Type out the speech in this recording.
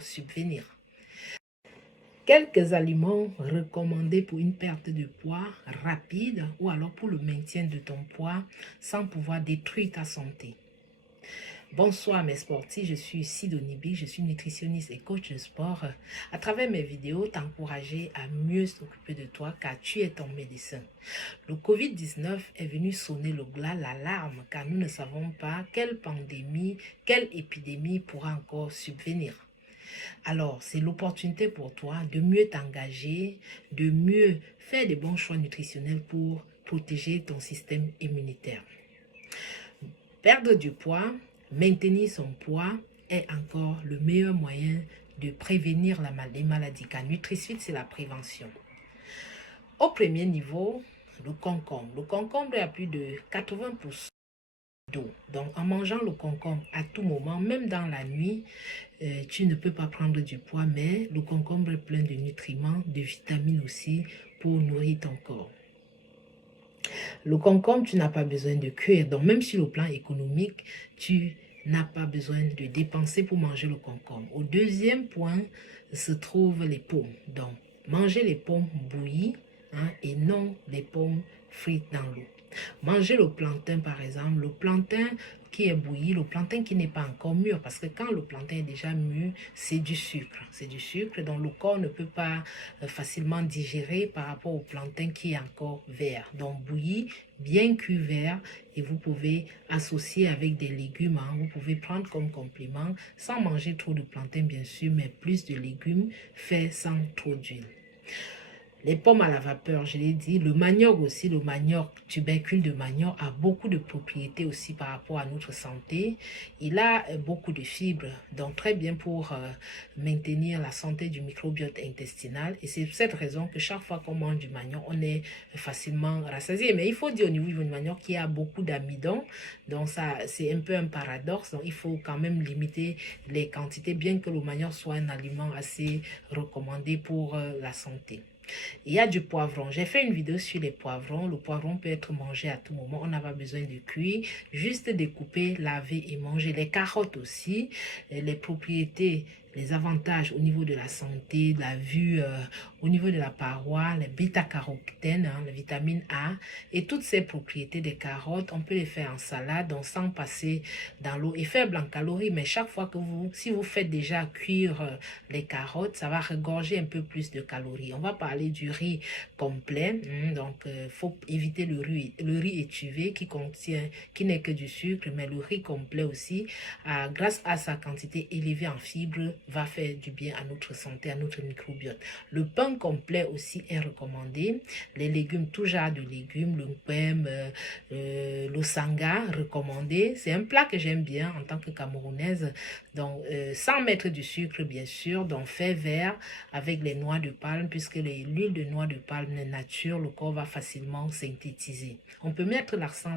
subvenir. Quelques aliments recommandés pour une perte de poids rapide ou alors pour le maintien de ton poids sans pouvoir détruire ta santé. Bonsoir mes sportifs, je suis Sidonie B, je suis nutritionniste et coach de sport. À travers mes vidéos, t'encourager à mieux s'occuper de toi car tu es ton médecin. Le Covid-19 est venu sonner l'alarme car nous ne savons pas quelle pandémie, quelle épidémie pourra encore subvenir. Alors, c'est l'opportunité pour toi de mieux t'engager, de mieux faire des bons choix nutritionnels pour protéger ton système immunitaire. Perdre du poids, maintenir son poids est encore le meilleur moyen de prévenir les maladies car NutriSweet, c'est la prévention. Au premier niveau, le concombre. Le concombre a plus de 80% d'eau. Donc, en mangeant le concombre à tout moment, même dans la nuit, tu ne peux pas prendre du poids, mais le concombre est plein de nutriments, de vitamines aussi pour nourrir ton corps. Le concombre, tu n'as pas besoin de cuire. Donc, même sur le plan économique, tu n'as pas besoin de dépenser pour manger le concombre. Au deuxième point se trouvent les pommes. Donc, manger les pommes bouillies et non les pommes frites dans l'eau. Manger le plantain, par exemple, le plantain qui est bouilli, le plantain qui n'est pas encore mûr, parce que quand le plantain est déjà mûr, c'est du sucre. C'est du sucre, dont le corps ne peut pas facilement digérer par rapport au plantain qui est encore vert. Donc, bouilli, bien cuit vert, et vous pouvez associer avec des légumes. Vous pouvez prendre comme complément, sans manger trop de plantain, bien sûr, mais plus de légumes faits sans trop d'huile. Les pommes à la vapeur, je l'ai dit. Le manioc aussi, le manioc, tubercule de manioc, a beaucoup de propriétés aussi par rapport à notre santé. Il a beaucoup de fibres, donc très bien pour maintenir la santé du microbiote intestinal. Et c'est pour cette raison que chaque fois qu'on mange du manioc, on est facilement rassasié. Mais il faut dire au niveau du manioc qu'il y a beaucoup d'amidon. Donc ça, c'est un peu un paradoxe. Donc il faut quand même limiter les quantités, bien que le manioc soit un aliment assez recommandé pour la santé. Il y a du poivron. J'ai fait une vidéo sur les poivrons. Le poivron peut être mangé à tout moment. On n'a pas besoin de cuire. Juste découper, laver et manger. Les carottes aussi. Les propriétés, les avantages au niveau de la santé, de la vue, au niveau de la paroi, les bêta-carotènes, la vitamine A. Et toutes ces propriétés des carottes, on peut les faire en salade, donc sans passer dans l'eau. Et faible en calories, mais chaque fois que si vous faites déjà cuire les carottes, ça va regorger un peu plus de calories. On va parler du riz complet, donc faut éviter le riz étuvé qui n'est que du sucre, mais le riz complet aussi, grâce à sa quantité élevée en fibres, va faire du bien à notre santé, à notre microbiote. Le pain complet aussi est recommandé. Les légumes, tout genre de légumes, le poème, le sanga, recommandé. C'est un plat que j'aime bien en tant que Camerounaise, donc sans mettre du sucre bien sûr, donc fait vert avec les noix de palme, puisque l'huile de noix de palme est nature, le corps va facilement synthétiser. On peut mettre l'accent